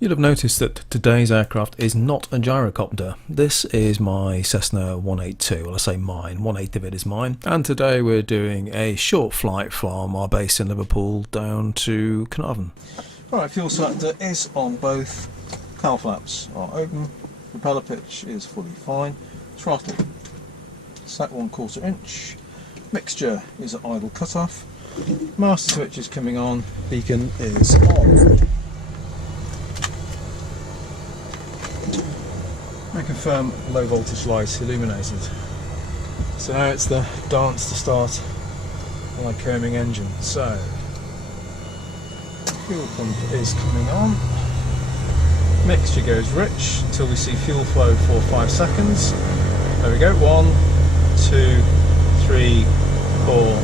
You'll have noticed that today's aircraft is not a gyrocopter. This is my Cessna 182, well I say mine, 1/8 of it is mine, and today we're doing a short flight from our base in Liverpool down to Caernarfon. Alright, fuel selector is on both, cowl flaps are open, propeller pitch is fully fine, throttle set 1/4 inch, mixture is at idle cutoff, master switch is coming on, beacon is on. I confirm low voltage light illuminated. So now it's the dance to start my combing engine. So fuel pump is coming on. Mixture goes rich until we see fuel flow for 5 seconds. There we go. 1, 2, 3, 4,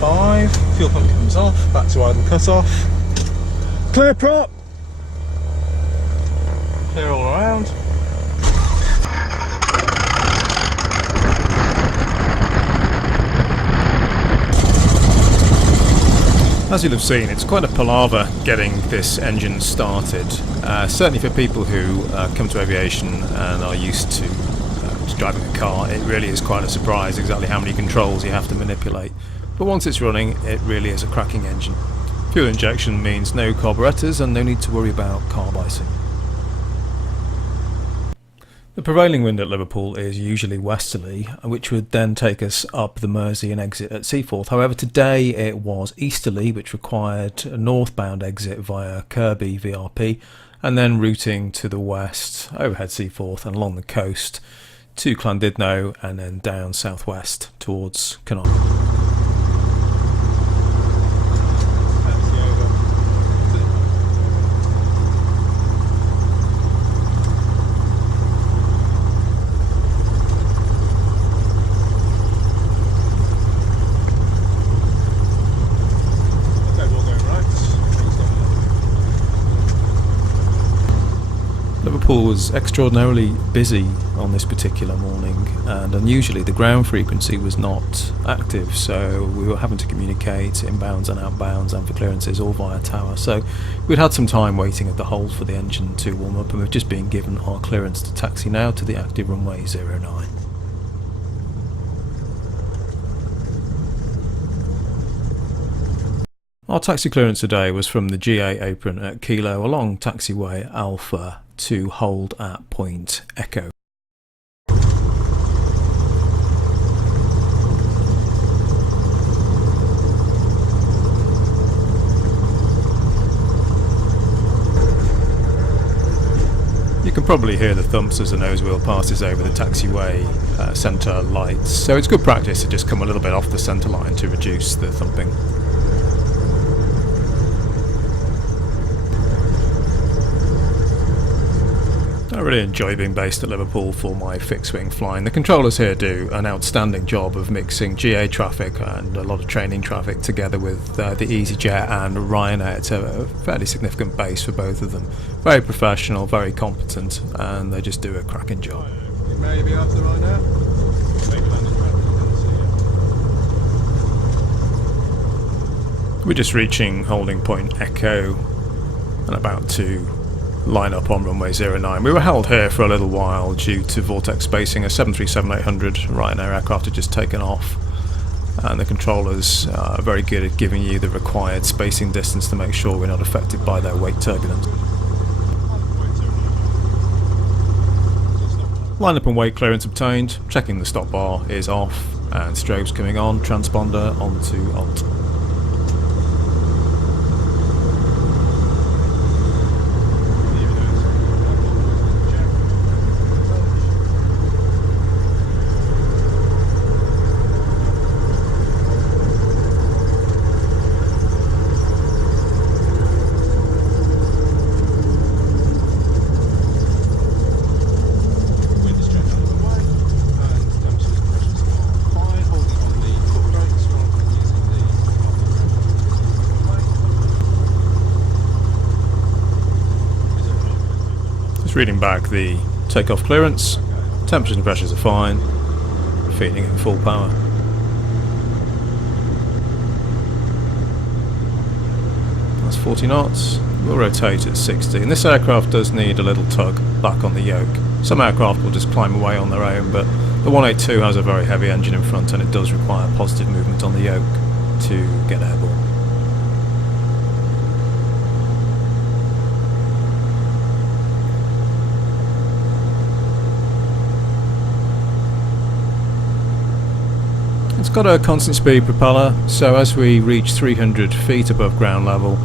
5. Fuel pump comes off. Back to idle cutoff. Clear prop. Clear all around. As you'll have seen, it's quite a palaver getting this engine started. Certainly for people who come to aviation and are used to driving a car, it really is quite a surprise exactly how many controls you have to manipulate. But once it's running, it really is a cracking engine. Fuel injection means no carburetors and no need to worry about carb icing. The prevailing wind at Liverpool is usually westerly, which would then take us up the Mersey and exit at Seaforth. However, today it was easterly, which required a northbound exit via Kirby VRP, and then routing to the west, overhead Seaforth and along the coast to Llandudno, and then down southwest towards Caernarfon. Liverpool was extraordinarily busy on this particular morning, and unusually the ground frequency was not active, so we were having to communicate inbounds and outbounds and for clearances all via tower. So we'd had some time waiting at the hold for the engine to warm up, and we've just been given our clearance to taxi now to the active runway 09. Our taxi clearance today was from the GA apron at Kilo along taxiway Alpha to hold at point Echo. You can probably hear the thumps as the nose wheel passes over the taxiway centre lights, so it's good practice to just come a little bit off the centre line to reduce the thumping. I really enjoy being based at Liverpool for my fixed wing flying. The controllers here do an outstanding job of mixing GA traffic and a lot of training traffic together with the EasyJet and Ryanair. It's a fairly significant base for both of them. Very professional, very competent, and they just do a cracking job. Maybe after Ryanair? We're just reaching holding point Echo and about to line up on runway 09. We were held here for a little while due to vortex spacing. A 737-800 Ryanair aircraft had just taken off, and the controllers are very good at giving you the required spacing distance to make sure we're not affected by their wake turbulence. Line up and wake clearance obtained, checking the stop bar is off and strobes coming on, transponder onto alt. Reading back the takeoff clearance, temperatures and pressures are fine, feeding it full power. That's 40 knots. We'll rotate at 60, and this aircraft does need a little tug back on the yoke. Some aircraft will just climb away on their own, but the 182 has a very heavy engine in front and it does require positive movement on the yoke to get airborne. It's got a constant speed propeller, so as we reach 300 feet above ground level,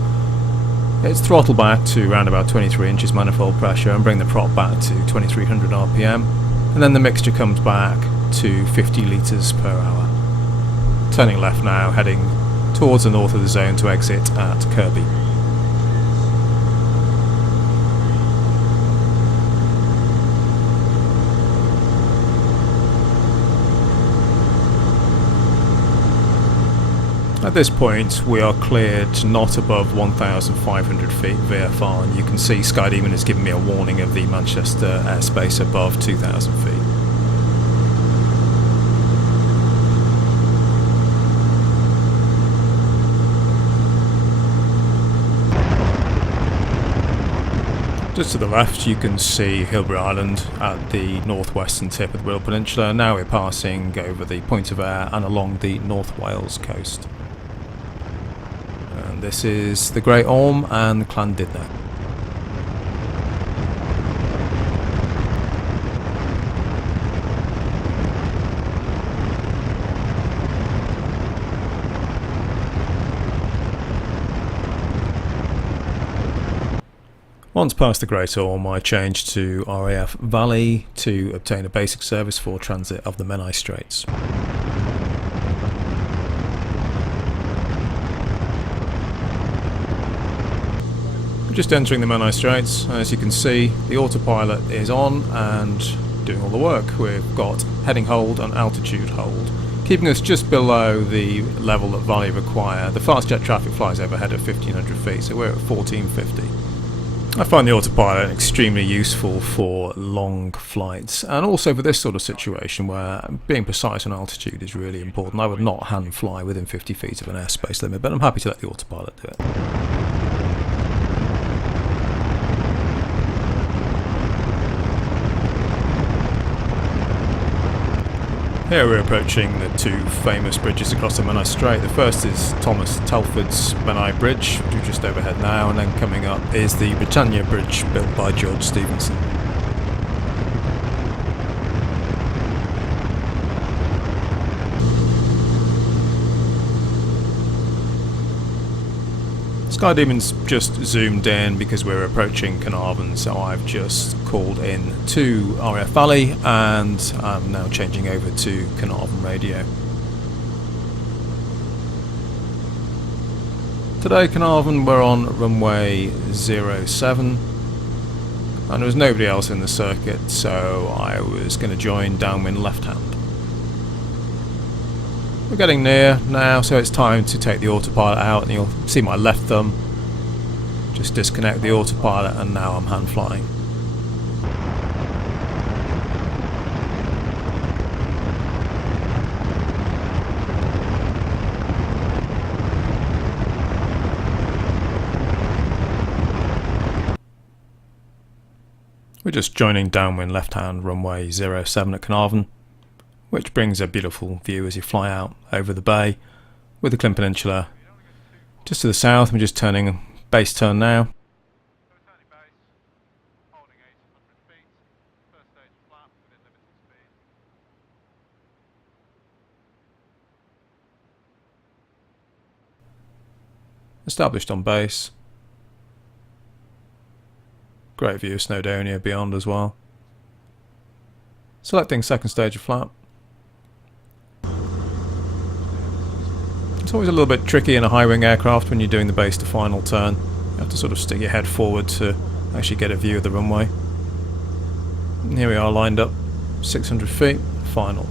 it's throttle back to around about 23 inches manifold pressure and bring the prop back to 2300 RPM, and then the mixture comes back to 50 litres per hour. Turning left now, heading towards the north of the zone to exit at Kirby. At this point we are cleared not above 1,500 feet VFR, and you can see SkyDemon has given me a warning of the Manchester airspace above 2,000 feet. Just to the left you can see Hilbury Island at the northwestern tip of the Wirral Peninsula. Now we're passing over the Point of Ayr and along the North Wales coast. And this is the Great Orme and Llandudno. Once past the Great Orme, I changed to RAF Valley to obtain a basic service for transit of the Menai Straits. Just entering the Menai Straits. As you can see, the autopilot is on and doing all the work. We've got heading hold and altitude hold, keeping us just below the level that Valley require. The fast jet traffic flies overhead at 1,500 feet, so we're at 1,450. I find the autopilot extremely useful for long flights, and also for this sort of situation where being precise on altitude is really important. I would not hand fly within 50 feet of an airspace limit, but I'm happy to let the autopilot do it. Here we're approaching the two famous bridges across the Menai Strait. The first is Thomas Telford's Menai Bridge, which is just overhead now, and then coming up is the Britannia Bridge built by George Stephenson. SkyDemon's just zoomed in because we're approaching Caernarfon, so I've just called in to RAF Valley and I'm now changing over to Caernarfon radio. Today Caernarfon we're on runway 07 and there was nobody else in the circuit, so I was going to join downwind left hand. We're getting near now, so it's time to take the autopilot out, and you'll see my left thumb just disconnect the autopilot, and now I'm hand flying. We're just joining downwind left hand runway 07 at Caernarfon, which brings a beautiful view as you fly out over the bay with the Clyn Peninsula just to the south. We're just turning base turn now. Established on base. Great view of Snowdonia beyond as well. Selecting second stage of flap. It's always a little bit tricky in a high-wing aircraft when you're doing the base to final turn. You have to sort of stick your head forward to actually get a view of the runway. And here we are lined up, 600 feet, final.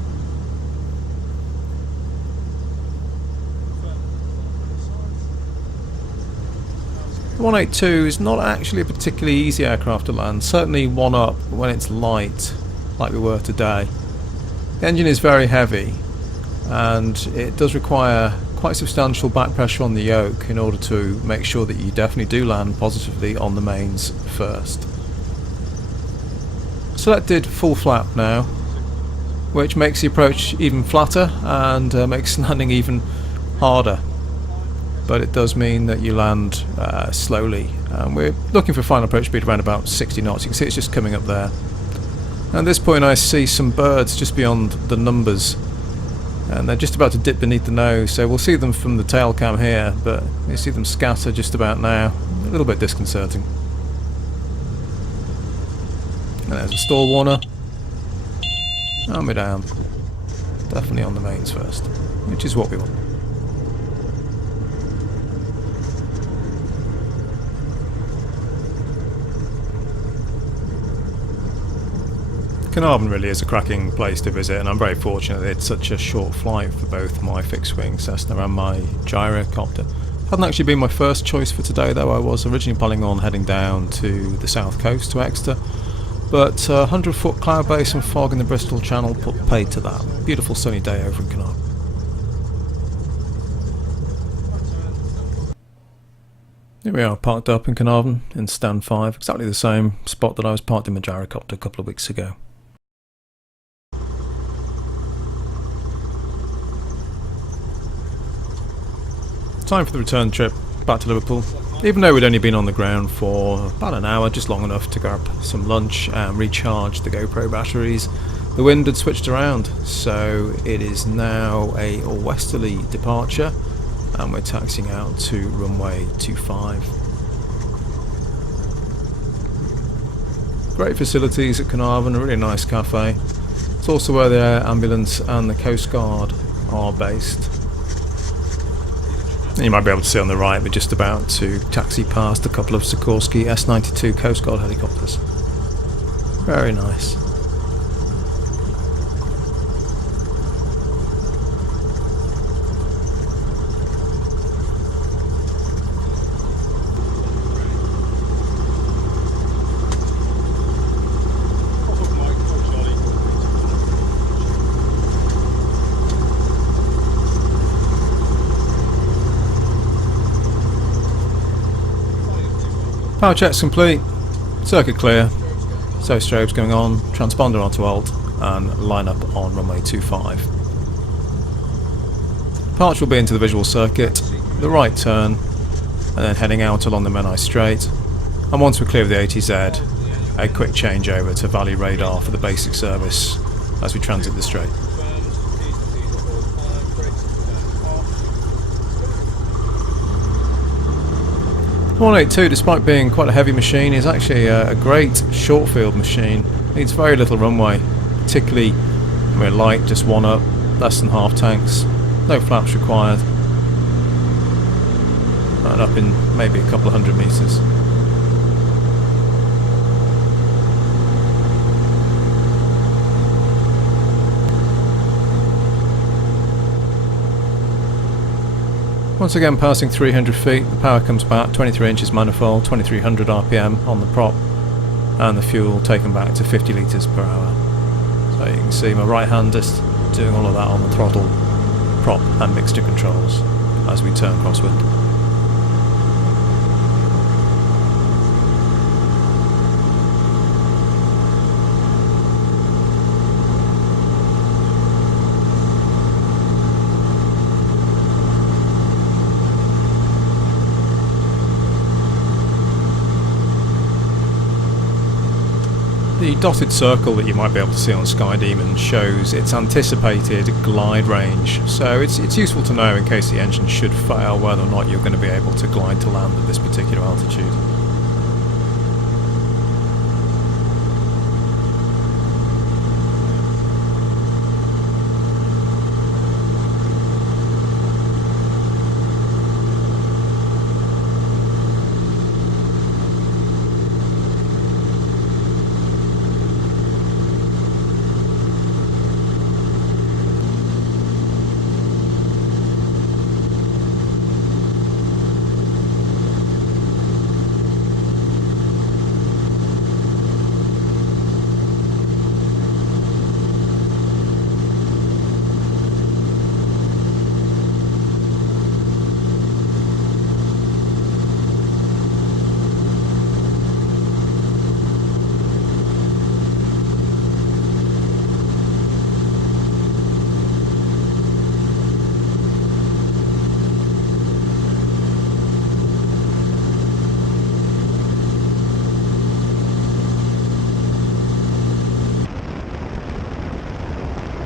The 182 is not actually a particularly easy aircraft to land, certainly one up when it's light, like we were today. The engine is very heavy and it does require quite substantial back pressure on the yoke in order to make sure that you definitely do land positively on the mains first. Selected full flap now, which makes the approach even flatter and makes landing even harder. But it does mean that you land slowly. We're looking for final approach speed around about 60 knots. You can see it's just coming up there. At this point I see some birds just beyond the numbers, and they're just about to dip beneath the nose, so we'll see them from the tail cam here, but you see them scatter just about now. A little bit disconcerting. And there's a stall warner. And we're down. Definitely on the mains first, which is what we want. Caernarfon really is a cracking place to visit, and I'm very fortunate that it's such a short flight for both my fixed-wing Cessna and my gyrocopter. Hadn't actually been my first choice for today though. I was originally planning on heading down to the south coast to Exeter, but 100-foot cloud base and fog in the Bristol Channel put paid to that. Beautiful sunny day over in Caernarfon. Here we are, parked up in Caernarfon in stand 5, exactly the same spot that I was parked in my gyrocopter a couple of weeks ago. Time for the return trip back to Liverpool. Even though we'd only been on the ground for about an hour, just long enough to grab some lunch and recharge the GoPro batteries, the wind had switched around, so it is now a westerly departure and we're taxiing out to runway 25. Great facilities at Caernarfon, a really nice cafe. It's also where the air ambulance and the Coast Guard are based. And you might be able to see on the right, we're just about to taxi past a couple of Sikorsky S-92 Coast Guard helicopters. Very nice. Power check's complete, circuit clear, so strobes going on, transponder onto alt, and line up on runway 25. Departure will be into the visual circuit, the right turn, and then heading out along the Menai Strait. And once we're clear of the ATZ, a quick changeover to Valley Radar for the basic service as we transit the strait. 182, despite being quite a heavy machine, is actually a great short field machine. Needs very little runway, particularly when we're light, just one up, less than half tanks, no flaps required, and up in maybe a couple of 100 metres. Once again passing 300 feet, the power comes back, 23 inches manifold, 2300 RPM on the prop, and the fuel taken back to 50 litres per hour. So you can see my right hand just doing all of that on the throttle, prop and mixture controls as we turn crosswind. The dotted circle that you might be able to see on Sky Demon shows its anticipated glide range, so it's useful to know in case the engine should fail whether or not you're going to be able to glide to land at this particular altitude.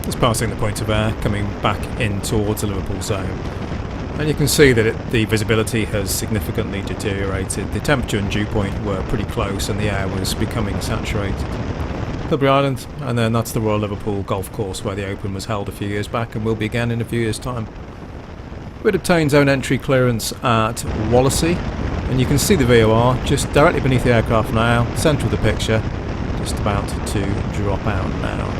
It's passing the point of air, coming back in towards the Liverpool zone. And you can see that the visibility has significantly deteriorated. The temperature and dew point were pretty close and the air was becoming saturated. Tilbury Island, and then that's the Royal Liverpool golf course where the Open was held a few years back and will be again in a few years' time. We'd obtained zone entry clearance at Wallasey, and you can see the VOR just directly beneath the aircraft now, centre of the picture, just about to drop out now.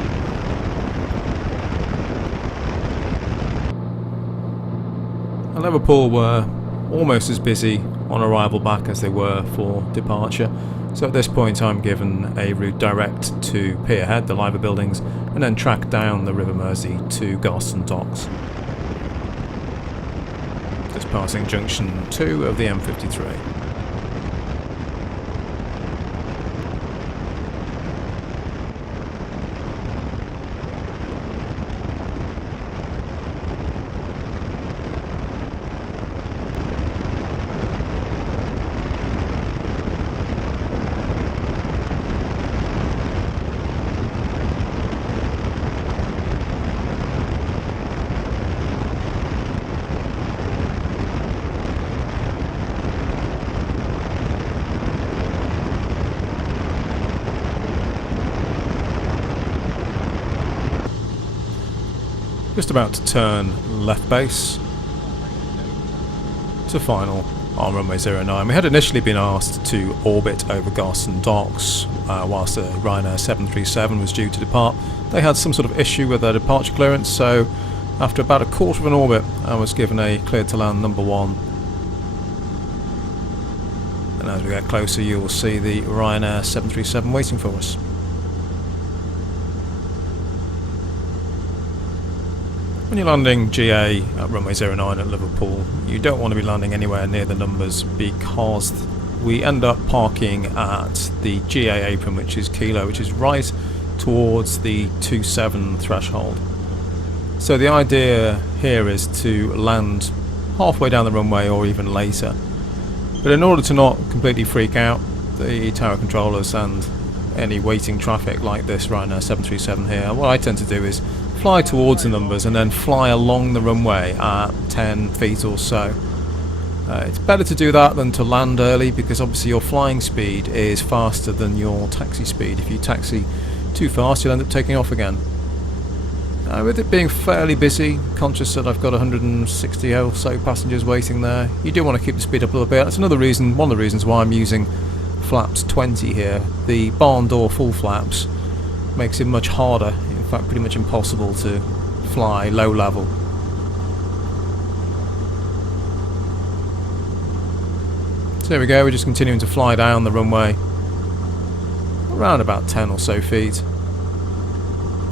And Liverpool were almost as busy on arrival back as they were for departure, so at this point I'm given a route direct to Pierhead, the Liver buildings, and then track down the River Mersey to Garston Docks. Just passing junction 2 of the M53. Just about to turn left base to final on runway 09. We had initially been asked to orbit over Garston Docks whilst the Ryanair 737 was due to depart. They had some sort of issue with their departure clearance, so after about a quarter of an orbit I was given a cleared to land number 1. And as we get closer you will see the Ryanair 737 waiting for us. When you're landing GA at runway 09 at Liverpool, you don't want to be landing anywhere near the numbers because we end up parking at the GA apron, which is Kilo, which is right towards the 27 threshold. So the idea here is to land halfway down the runway or even later. But in order to not completely freak out the tower controllers and any waiting traffic like this Ryanair 737 here, what I tend to do is fly towards the numbers and then fly along the runway at 10 feet or so. It's better to do that than to land early because obviously your flying speed is faster than your taxi speed. If you taxi too fast you'll end up taking off again. With it being fairly busy, conscious that I've got 160 or so passengers waiting there, you do want to keep the speed up a little bit. That's another reason, one of the reasons why I'm using flaps 20 here. The barn door full flaps makes it much harder, in fact pretty much impossible to fly low level. So there we go, we're just continuing to fly down the runway around about 10 or so feet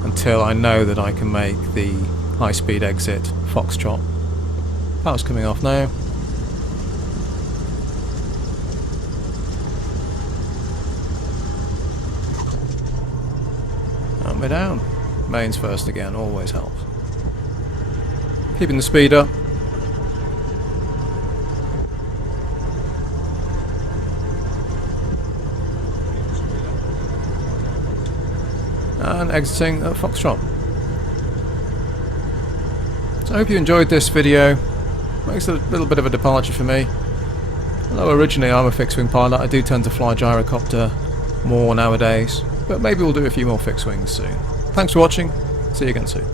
until I know that I can make the high speed exit Foxtrot. Power's coming off now. And we're down. Mains first again, always helps. Keeping the speed up. And exiting at Foxtrot. So I hope you enjoyed this video. Makes a little bit of a departure for me. Although originally I'm a fixed wing pilot, I do tend to fly gyrocopter more nowadays. But maybe we'll do a few more fixed wings soon. Thanks for watching. See you again soon.